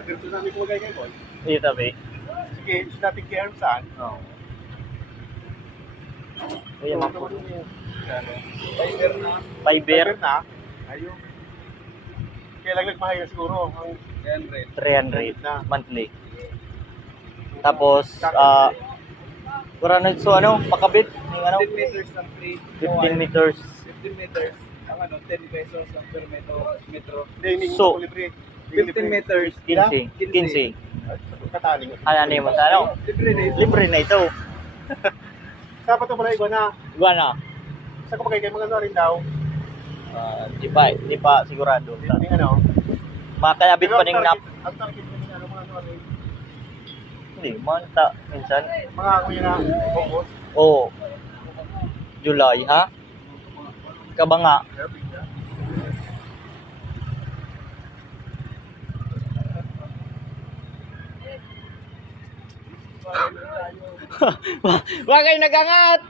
Nagkirto namin kung magay kayo, boy. Dito, be. Sige, natin kay Arm saan? Oo. Uy, ang po. Fiber na. Fiber. na. Ayun. Kaya lang nagmahaya siguro. Ang 300 monthly. Tapos, Kuranay, so ano, pakabit, yung ano, 15 meters ng free. 15 meters. 15 meters. Ang ano, 10 pesos ang per metro. Hindi, So, libre. 15 meters. 15. 15. Kataling. Ano mo sa ano? Libre na ito. Libre na ito. Sa pa ito pala iguana. Iguana. Sa kapagay kayo mga rin daw. Di pa sigurado. Yung ano. Makayabit pa ning nap. Ang target nyo ano mga rin. Hindi, manta. Minsan. Mga kuya na bongos. Oo. July, ha? Kabanga. Wag kayo nagangat!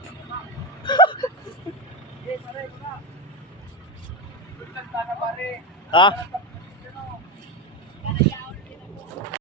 Ha?